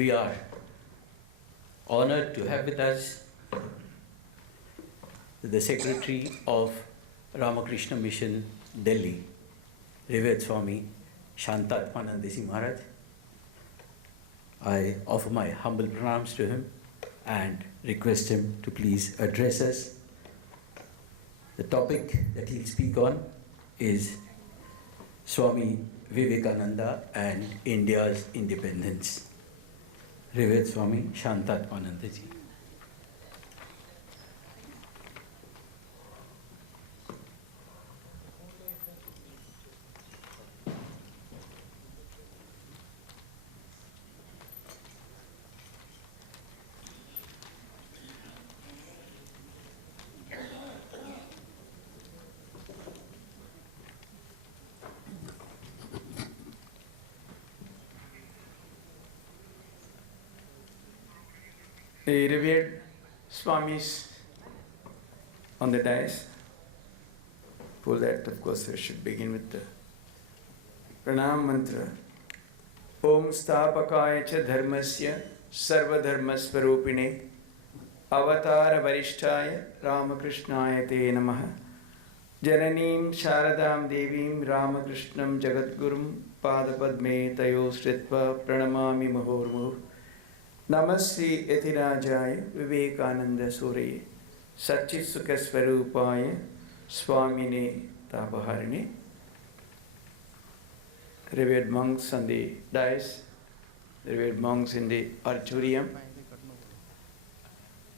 we are honored to have with us the Secretary of Ramakrishna Mission, Delhi, Revered Swami Shantatmananda Maharaj. I offer my humble pranams to him and request him to please address us. The topic that he'll speak on is Swami Vivekananda and India's independence. Revered Swami Shantatmananda ji. The revered Swamis on the dais. For that, of course, we should begin with the Pranam Mantra. Om Stapakaya cha Dharmasya Sarva Dharmasvarupine Avatara Varishtaya Ramakrishnaya Te Namaha Jananim Sharadam Devim Ramakrishnam Jagadgurum Padapadme Tayo Sritva Pranamami Mahormur Namaste Etirajaya Vivekananda Surya Satchitsukha Swarupaya Swamine Tapaharine. Revered monks on the dais, revered monks in the auditorium,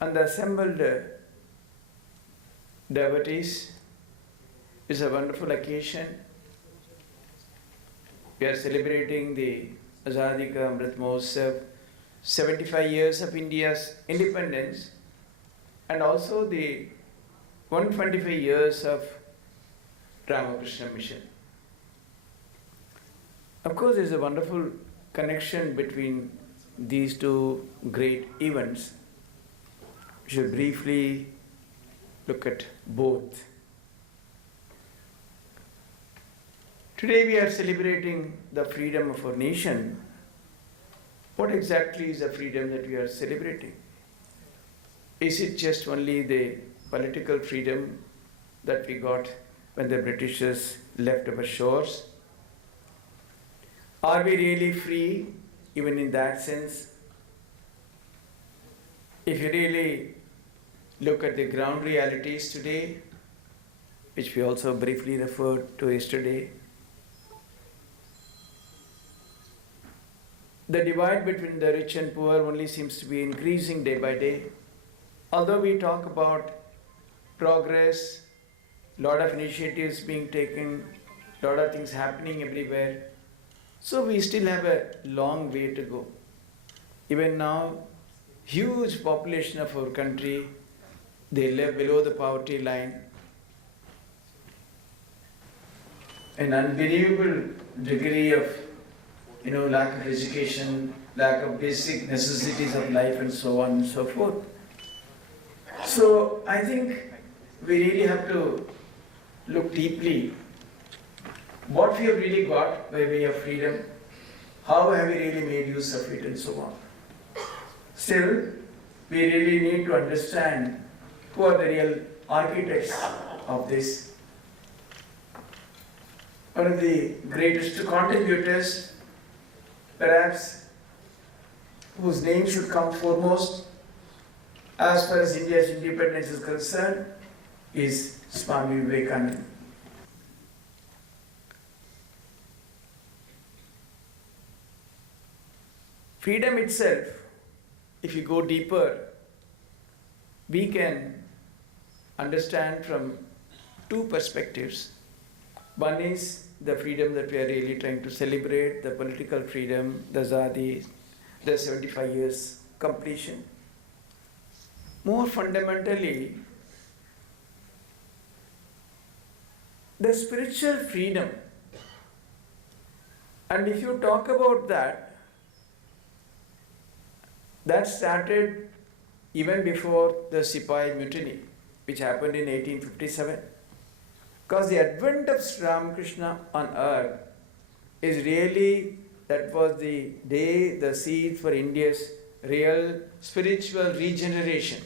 and the assembled devotees. It's a wonderful occasion. We are celebrating the Azadi Amrit Mahotsav, 75 years of India's independence, and also the 125 years of Ramakrishna Mission. Of course, there is a wonderful connection between these two great events. We should briefly look at both. Today we are celebrating the freedom of our nation. What exactly is the freedom that we are celebrating? Is it just only the political freedom that we got when the Britishers left our shores? Are we really free, even in that sense? If you really look at the ground realities today, which we also briefly referred to yesterday, the divide between the rich and poor only seems to be increasing day by day. Although we talk about progress, lot of initiatives being taken, lot of things happening everywhere, so we still have a long way to go. Even now, huge population of our country, they live below the poverty line. An unbelievable degree of lack of education, lack of basic necessities of life, and so on and so forth. So I think we really have to look deeply what we have really got by way of freedom, how have we really made use of it, and so on. Still, we really need to understand who are the real architects of this. One of the greatest contributors, perhaps, whose name should come foremost as far as India's independence is concerned, is Swami Vivekananda. Freedom itself, if you go deeper, we can understand from two perspectives. One is the freedom that we are really trying to celebrate, the political freedom, the Azadi, the 75 years completion. More fundamentally, the spiritual freedom. And if you talk about that, that started even before the Sipahi Mutiny, which happened in 1857. Because the advent of Sri Ramakrishna on earth is really that was the day, the seed for India's real spiritual regeneration.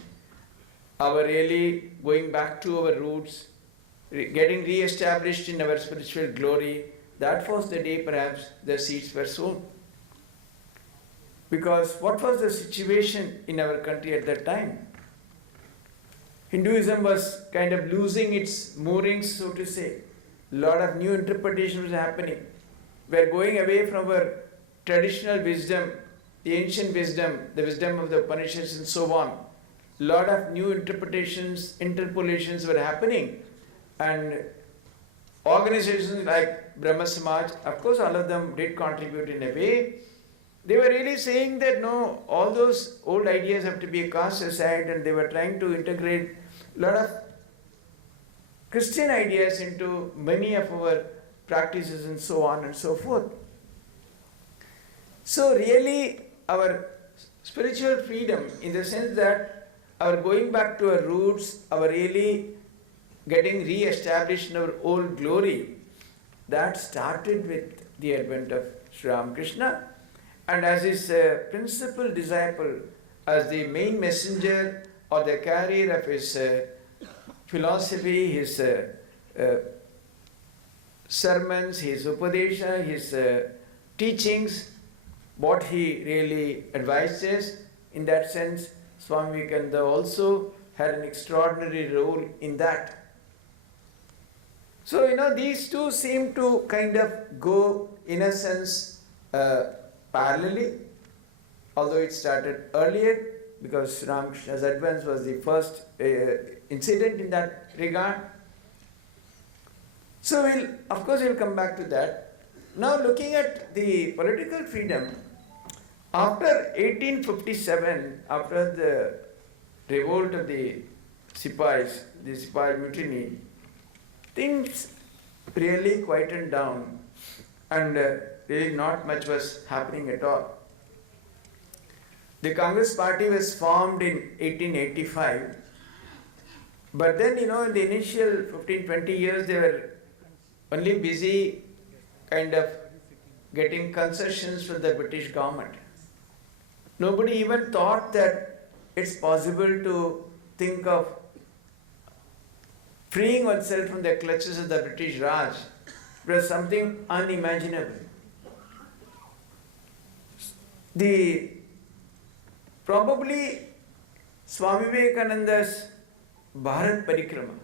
Our really going back to our roots, getting re-established in our spiritual glory. That was the day perhaps the seeds were sown. Because what was the situation in our country at that time? Hinduism was kind of losing its moorings, so to say. A lot of new interpretation was happening. We are going away from our traditional wisdom, the ancient wisdom, the wisdom of the Upanishads and so on. A lot of new interpretations, interpolations were happening. And organizations like Brahma Samaj, of course all of them did contribute in a way. They were really saying that no, all those old ideas have to be cast aside, and they were trying to integrate a lot of Christian ideas into many of our practices and so on and so forth. So really our spiritual freedom, in the sense that our going back to our roots, our really getting re-established in our old glory, that started with the advent of Sri Ramakrishna. And as his principal disciple, as the main messenger or the carrier of his philosophy, his sermons, his upadesha, his teachings, what he really advises, in that sense, Swami Vivekananda also had an extraordinary role in that. So, these two seem to kind of go, in a sense, parallelly, although it started earlier, because Ramakrishna's advent was the first incident in that regard. So of course we'll come back to that. Now looking at the political freedom, after 1857, after the revolt of the Sipais, the Sipai mutiny, things really quietened down, and really not much was happening at all. The Congress party was formed in 1885, but then in the initial 15-20 years they were only busy kind of getting concessions from the British government. Nobody even thought that it's possible to think of freeing oneself from the clutches of the British Raj. It was something unimaginable. Probably Swami Vivekananda's Bharat Parikrama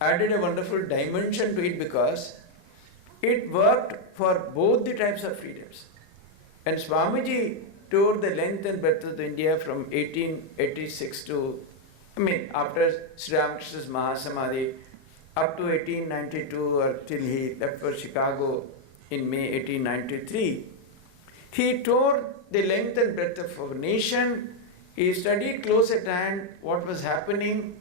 added a wonderful dimension to it, because it worked for both the types of freedoms. And Swamiji toured the length and breadth of India from 1886 to, after Sri Ramakrishna's Mahasamadhi, up to 1892, or till he left for Chicago in May 1893. He toured the length and breadth of our nation. He studied close at hand what was happening.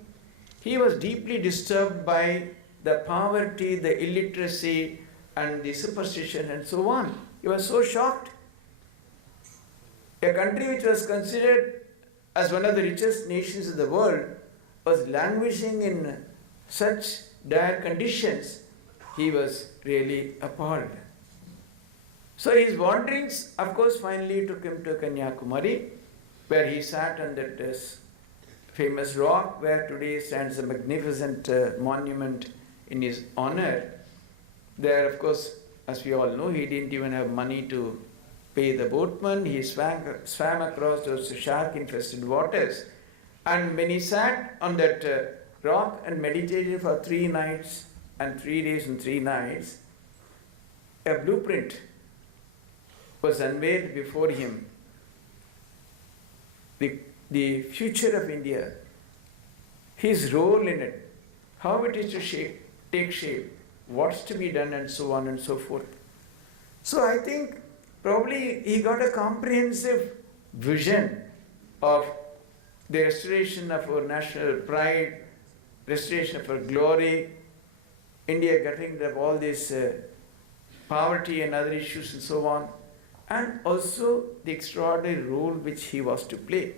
He was deeply disturbed by the poverty, the illiteracy, and the superstition and so on. He was so shocked. A country which was considered as one of the richest nations in the world was languishing in such dire conditions. He was really appalled. So his wanderings, of course, finally took him to Kanyakumari, where he sat on that famous rock where today stands a magnificent monument in his honor. There, of course, as we all know, he didn't even have money to pay the boatman. He swam across those shark-infested waters. And when he sat on that rock and meditated for 3 nights and 3 days and 3 nights, a blueprint was unveiled before him. The future of India, his role in it, how it is to take shape, what's to be done, and so on and so forth. So I think probably he got a comprehensive vision of the restoration of our national pride, restoration of our glory, India getting rid of all this poverty and other issues and so on, and also the extraordinary role which he was to play.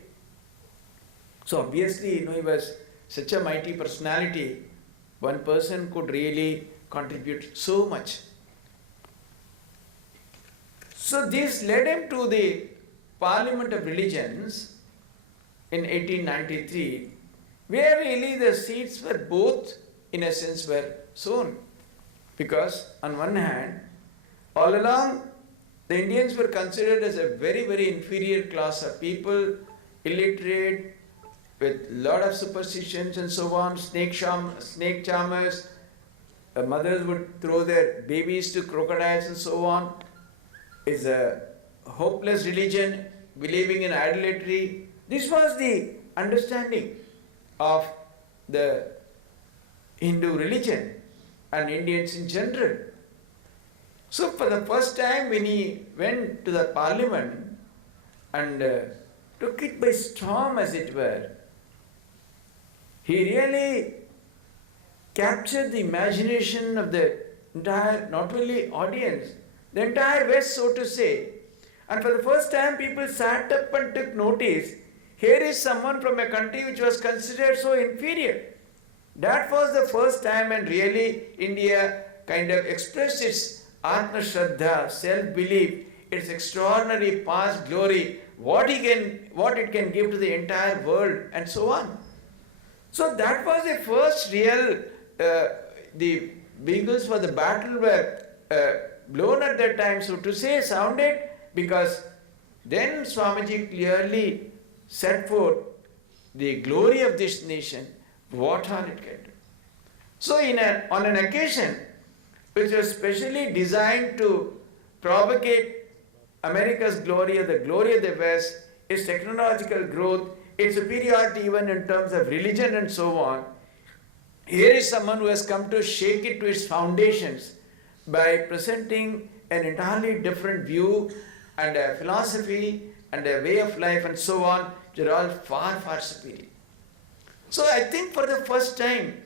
So obviously, he was such a mighty personality. One person could really contribute so much. So this led him to the Parliament of Religions in 1893, where really the seats were both, in a sense, were sown. Because on one hand, all along, the Indians were considered as a very, very inferior class of people, illiterate, with lot of superstitions and so on, snake charmers. Mothers would throw their babies to crocodiles and so on. It's a hopeless religion, believing in idolatry. This was the understanding of the Hindu religion and Indians in general. So for the first time when he went to the parliament and took it by storm, as it were, he really captured the imagination of the entire, not only audience, the entire West, so to say. And for the first time people sat up and took notice. Here is someone from a country which was considered so inferior. That was the first time, and really India kind of expressed its Atma Shraddha, self-belief, its extraordinary past glory, what it can give to the entire world, and so on. So that was the first real, the bugles for the battle were blown at that time, so to say, sounded, because then Swamiji clearly set forth the glory of this nation, what all it can do. So on an occasion which was specially designed to propagate America's glory or the glory of the West, its technological growth, its superiority even in terms of religion and so on, here is someone who has come to shake it to its foundations by presenting an entirely different view and a philosophy and a way of life and so on, which are all far, far superior. So I think for the first time,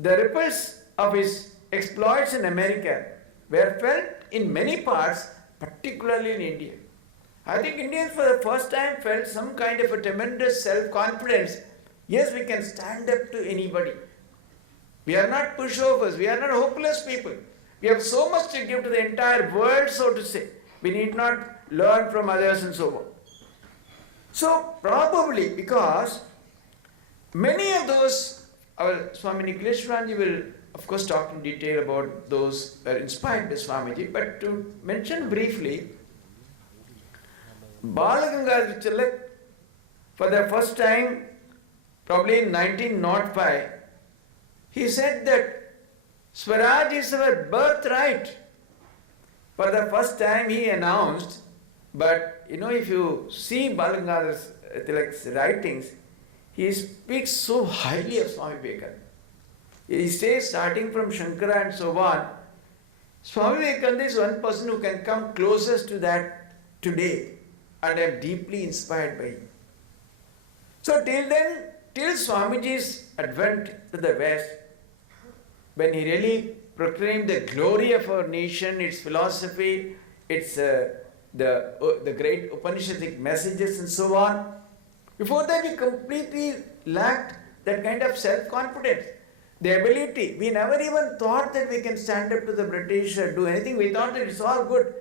the ripples of his exploits in America were felt in many parts, particularly in India. I think Indians for the first time felt some kind of a tremendous self-confidence. Yes, we can stand up to anybody. We are not pushovers, we are not hopeless people. We have so much to give to the entire world, so to say. We need not learn from others and so on. So probably because many of those, our Swami Nikuleshwaranji will of course talk in detail about those who are inspired by Swamiji, but to mention briefly, Balagangadhar Tilak, for the first time, probably in 1905, he said that Swaraj is our birthright. For the first time he announced, but if you see Balagangadhar Tilak's writings, he speaks so highly of Swami Vivekananda. He says, starting from Shankara and so on, Swami Vivekananda is one person who can come closest to that today, and I am deeply inspired by him. So till then, till Swamiji's advent to the West, when he really proclaimed the glory of our nation, its philosophy, its the great Upanishadic messages and so on, before that we completely lacked that kind of self-confidence. The ability, we never even thought that we can stand up to the British or do anything. We thought that it's all good.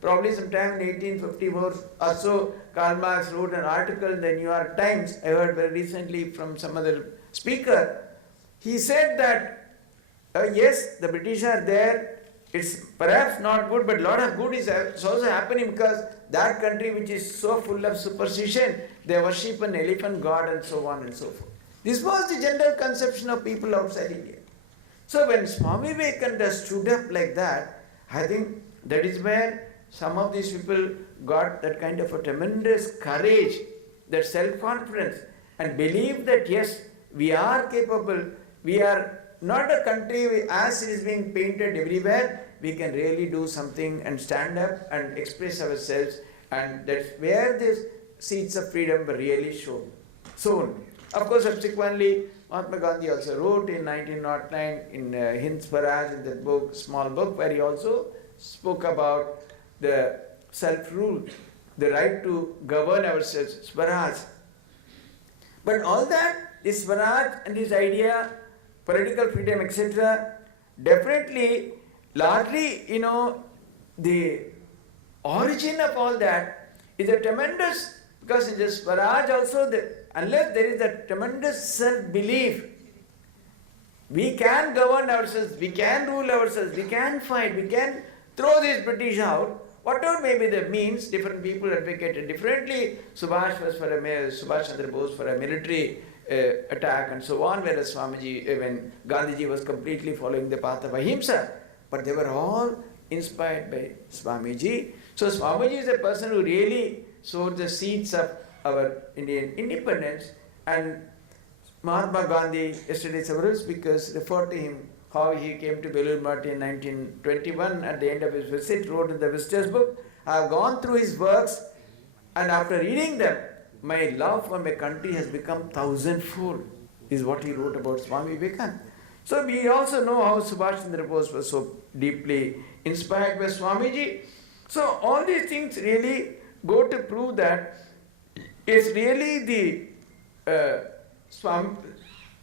Probably sometime in 1854 or so, Karl Marx wrote an article in the New York Times, I heard very recently from some other speaker. He said that, yes, the British are there, it's perhaps not good, but a lot of good is also happening because that country which is so full of superstition, they worship an elephant god and so on and so forth. This was the general conception of people outside India. So when Swami Vivekananda stood up like that, I think that is where some of these people got that kind of a tremendous courage, that self-confidence, and believed that yes, we are capable, we are not a country as it is being painted everywhere, we can really do something and stand up and express ourselves, and that's where these seeds of freedom were really sown. Of course, subsequently, Mahatma Gandhi also wrote in 1909 in Hind Swaraj, in that book, small book, where he also spoke about the self-rule, the right to govern ourselves, Swaraj. But all that, this Swaraj and this idea, political freedom, etc., definitely, largely, the origin of all that is a tremendous, because in the Swaraj also, unless there is a tremendous self-belief, we can govern ourselves, we can rule ourselves, we can fight, we can throw this British out. Whatever may be the means, different people advocated differently. Subhash Chandra Bose for a military attack and so on, whereas Swamiji, when Gandhiji was completely following the path of ahimsa. But they were all inspired by Swamiji. So Swamiji is a person who really sowed the seeds of our Indian independence. And Mahatma Gandhi, yesterday several speakers referred to him, how he came to Belur Math in 1921 at the end of his visit, wrote in the Visitors book, I have gone through his works, and after reading them, my love for my country has become thousandfold, is what he wrote about Swami Vivekananda. So we also know how Subhash Chandra Bose was so deeply inspired by Swamiji. So all these things really go to prove that it's really the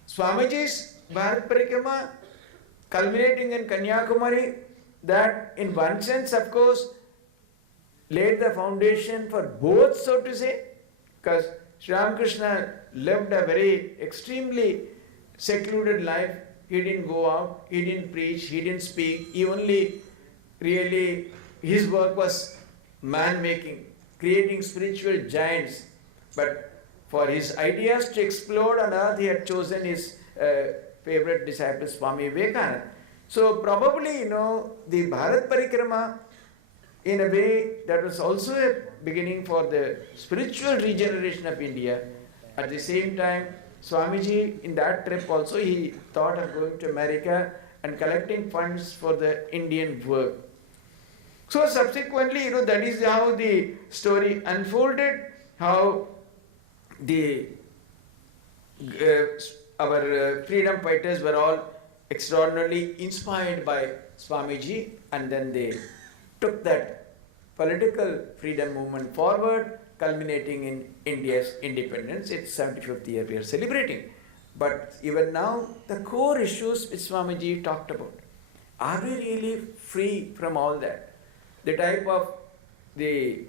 Swamiji's Bharat Parikrama culminating in Kanyakumari, that in one sense, of course, laid the foundation for both, so to say, because Sri Ramakrishna lived a very extremely secluded life. He didn't go out, he didn't preach, he didn't speak. He only really, his work was man-making, creating spiritual giants. But for his ideas to explode on earth, he had chosen his favorite disciple, Swami Vivekananda. So probably, the Bharat Parikrama, in a way, that was also a beginning for the spiritual regeneration of India. At the same time, Swamiji, in that trip also, he thought of going to America and collecting funds for the Indian work. So subsequently, that is how the story unfolded, how the our freedom fighters were all extraordinarily inspired by Swamiji, and then they took that political freedom movement forward, culminating in India's independence. It's 75th year we are celebrating. But even now, the core issues which Swamiji talked about, are we really free from all that? The type of the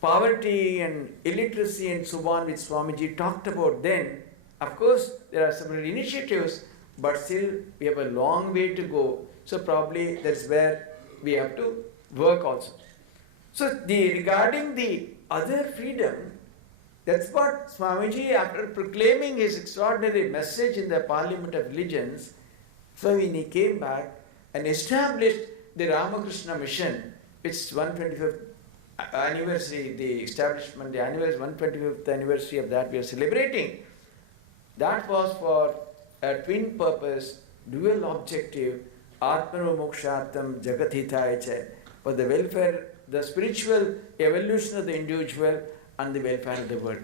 poverty and illiteracy and so on which Swamiji talked about then, of course, there are several initiatives, but still we have a long way to go. So probably that's where we have to work also. So regarding the other freedom, that's what Swamiji, after proclaiming his extraordinary message in the Parliament of Religions, so when he came back and established the Ramakrishna mission, which 125th anniversary, the establishment, the 125th anniversary of that we are celebrating. That was for a twin purpose, dual objective, Atmano Mokshartam Jagathitaya, for the welfare, the spiritual evolution of the individual and the welfare of the world.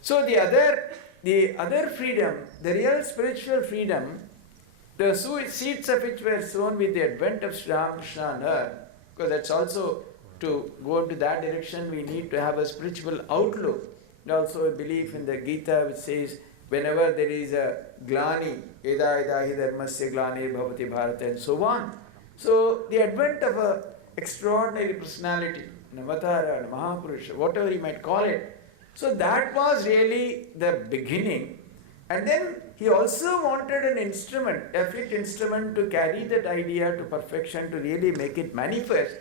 So the other freedom, the real spiritual freedom, the seeds of which were sown with the advent of Sri Ramakrishna on earth, because that's also, to go into that direction, we need to have a spiritual outlook. And also a belief in the Gita which says, whenever there is a glani, eda eda hi dharmasya glani bhavati bharata, and so on. So the advent of a extraordinary personality, an avatara, a Mahapurusha, whatever you might call it. So that was really the beginning. And then he also wanted an instrument, a fit instrument to carry that idea to perfection, to really make it manifest.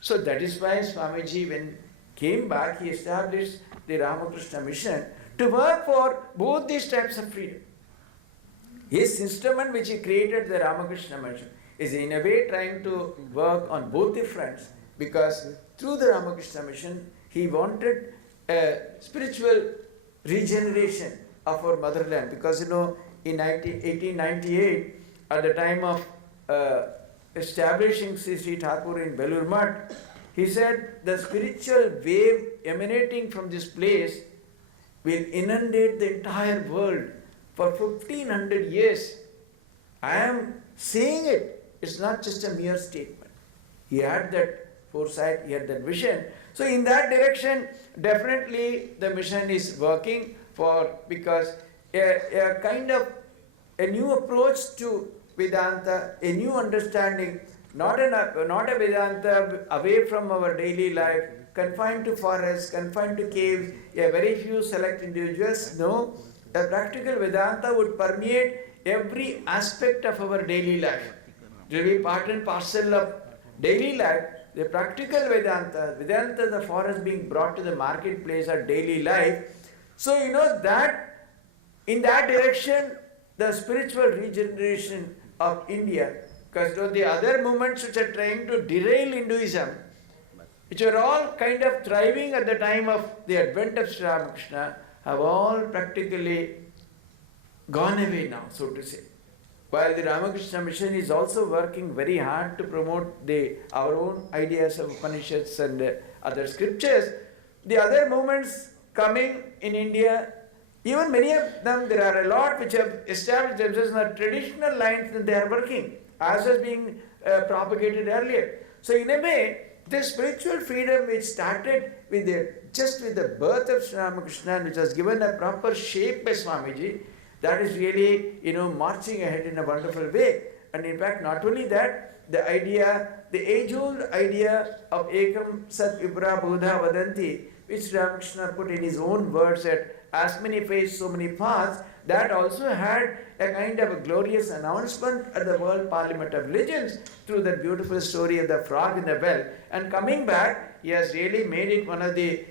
So that is why Swamiji, when came back, he established the Ramakrishna mission to work for both these types of freedom. His instrument which he created, the Ramakrishna mission, is in a way trying to work on both the fronts, because through the Ramakrishna mission, he wanted a spiritual regeneration of our motherland. Because in 1898, at the time of establishing Sri Thakur in Belur Math, he said the spiritual wave emanating from this place will inundate the entire world for 1500 years. I am saying it. It's not just a mere statement. He had that foresight, he had that vision. So in that direction, definitely the mission is working for, because a kind of a new approach to Vedanta, a new understanding not a Vedanta away from our daily life, confined to forests, confined to caves, a very few select individuals. No, the practical Vedanta would permeate every aspect of our daily life. It will be part and parcel of daily life. The practical Vedanta, the forest being brought to the marketplace of daily life. So that in that direction, the spiritual regeneration of India, because the other movements which are trying to derail Hinduism, which were all kind of thriving at the time of the advent of Sri Ramakrishna, have all practically gone away now, so to say. While the Ramakrishna mission is also working very hard to promote our own ideas of Upanishads and other scriptures, the other movements coming in India, even many of them, there are a lot which have established themselves on the traditional lines that they are working, as was being propagated earlier. So in a way, the spiritual freedom which started with just with the birth of Sri Ramakrishna, which was given a proper shape by Swamiji, that is really, marching ahead in a wonderful way. And in fact, not only that, the age-old idea of Ekam Sat Vipra Buddha Vadanti, which Ramakrishna put in his own words that as many faiths, so many paths, that also had a kind of a glorious announcement at the World Parliament of Religions through that beautiful story of the frog in the well. And coming back, he has really made it one of the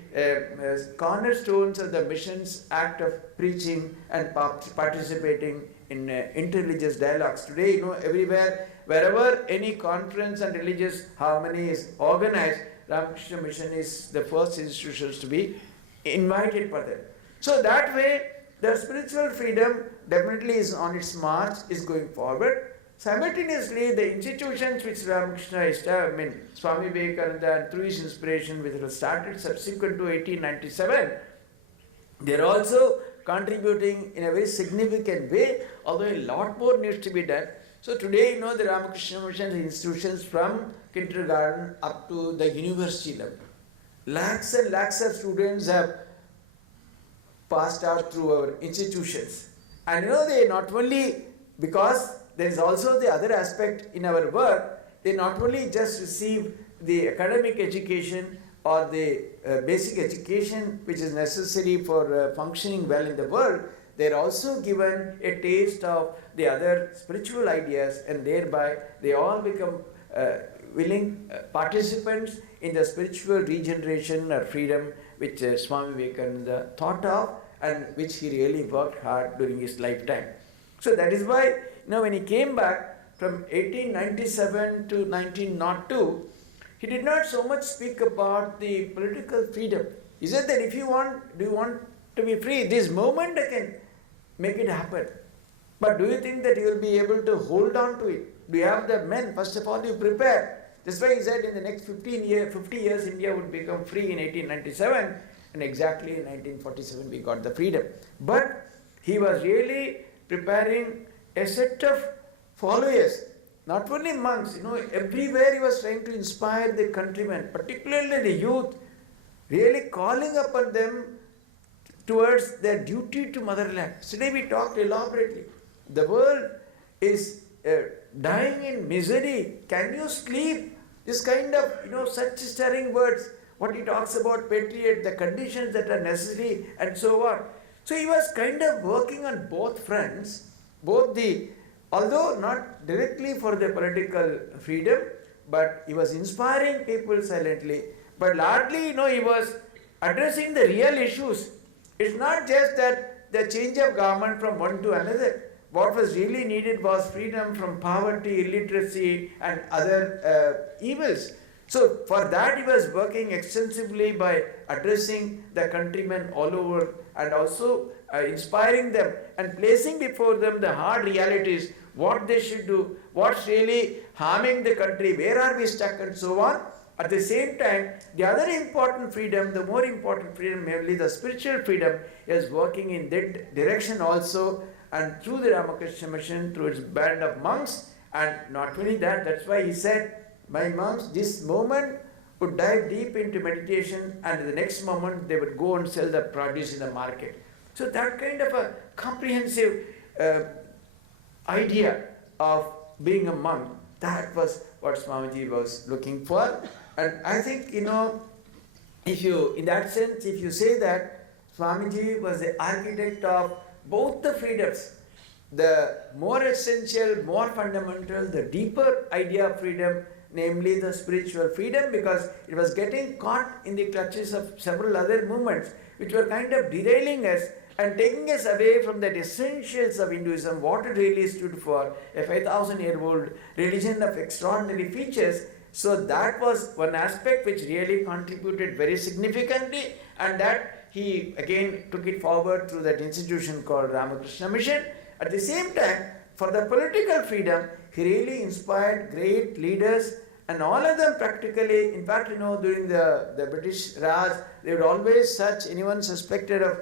cornerstones of the mission's act of preaching and participating in interreligious dialogues. Today, everywhere, wherever any conference and religious harmony is organized, Ramakrishna Mission is the first institutions to be invited for that. So that way, the spiritual freedom definitely is on its march, is going forward. Simultaneously, the institutions which Ramakrishna established, Swami Vivekananda, and through his inspiration, which was started subsequent to 1897, they are also contributing in a very significant way, although a lot more needs to be done. So today, the Ramakrishna Mission institutions from kindergarten up to the university level. Lakhs and lakhs of students have passed out through our institutions. And they not only, because there is also the other aspect in our work, they not only just receive the academic education or the basic education which is necessary for functioning well in the world, they are also given a taste of the other spiritual ideas, and thereby they all become willing participants in the spiritual regeneration or freedom which Swami Vivekananda thought of and which he really worked hard during his lifetime. So that is why, when he came back from 1897 to 1902, he did not so much speak about the political freedom. He said that if you want to be free, this movement I can make it happen. But do you think that you will be able to hold on to it? Do you have the men? First of all, you prepare. That's why he said in the next 50 years, India would become free in 1897. And exactly in 1947 we got the freedom. But he was really preparing a set of followers, not only monks, everywhere he was trying to inspire the countrymen, particularly the youth, really calling upon them towards their duty to motherland. Today we talked elaborately. The world is dying in misery. Can you sleep? This kind of, such stirring words. What he talks about patriot, the conditions that are necessary, and so on. So he was kind of working on both fronts, although not directly for the political freedom, but he was inspiring people silently. But largely, he was addressing the real issues. It's not just that the change of government from one to another. What was really needed was freedom from poverty, illiteracy, and other evils. So for that he was working extensively by addressing the countrymen all over and also inspiring them and placing before them the hard realities, what they should do, what's really harming the country, where are we stuck, and so on. At the same time, the other important freedom, the more important freedom, mainly the spiritual freedom, is working in that direction also, and through the Ramakrishna Mission, through its band of monks. And not only that, that's why he said, my monks, this moment would dive deep into meditation, and the next moment they would go and sell the produce in the market. So that kind of a comprehensive idea of being a monk, that was what Swamiji was looking for. And I think, if you, in that sense, if you say that Swamiji was the architect of both the freedoms, the more essential, more fundamental, the deeper idea of freedom, namely the spiritual freedom, because it was getting caught in the clutches of several other movements which were kind of derailing us and taking us away from the essentials of Hinduism, what it really stood for, a 5,000-year-old religion of extraordinary features. So that was one aspect which really contributed very significantly, and that he again took it forward through that institution called Ramakrishna Mission. At the same time, for the political freedom, he really inspired great leaders, and all of them practically, in fact, during the British Raj, they would always search anyone suspected of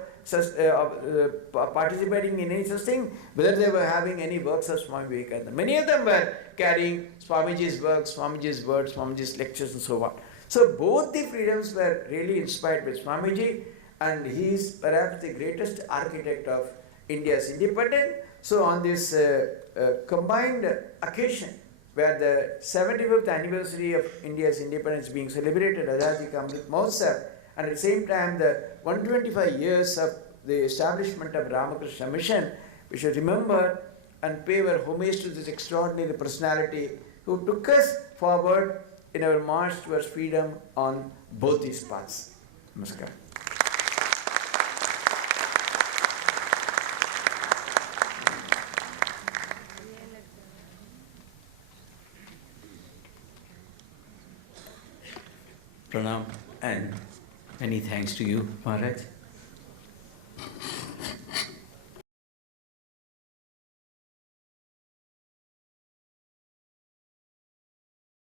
participating in any such thing, whether they were having any works of Swami Vivekananda. Many of them were carrying Swamiji's works, Swamiji's words, Swamiji's lectures and so on. So both the freedoms were really inspired by Swamiji, and he is perhaps the greatest architect of India's independence. So on this combined occasion, where the 75th anniversary of India's independence being celebrated, Azadi Amrit Mahotsav, and at the same time the 125 years of the establishment of Ramakrishna Mission, we should remember and pay our homage to this extraordinary personality who took us forward in our march towards freedom on both these paths. Namaskar. Pranam and many thanks to you, Maharaj.